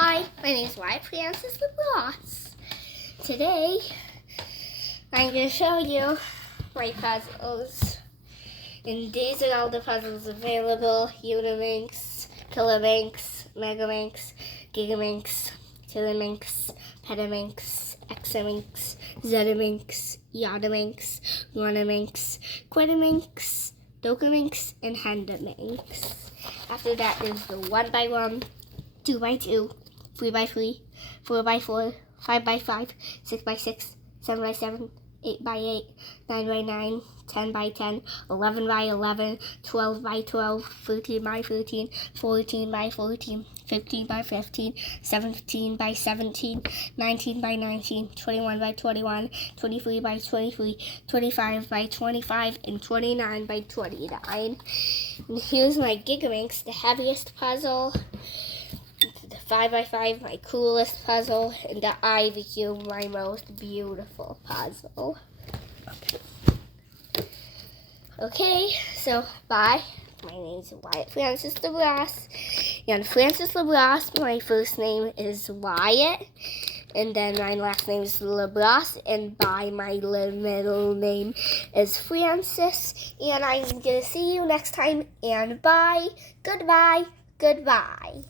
Hi, my name is Wyatt Francis Labrosse. Today, I'm going to show you my puzzles. And these are all the puzzles available: Uniminx, Kilominx, Megaminx, Gigaminx, Kilominx, Petaminx, Examinx, Zetaminx, Yottaminx, Runaminx, Quitaminx, Dokaminx, and Handaminx. After that, there's the 1x1, 2x2, 3x3, 4x4, 5x5, 6x6, 7x7, 8x8, 9x9, 10x10, 11x11, 12x12, 13x13, 14x14, 15x15, 17x17, 19x19, 21x21, 23x23, 25x25, and 29x29. And here's my Gigaminx, the heaviest puzzle. The 5x5, my coolest puzzle, and the Ivy Cube, my most beautiful puzzle. Okay, so bye. My name is Wyatt Francis Labrosse. And Francis Labrosse, my first name is Wyatt. And then my last name is Labrosse. And bye, my middle name is Francis. And I'm going to see you next time. And bye. Goodbye. Goodbye.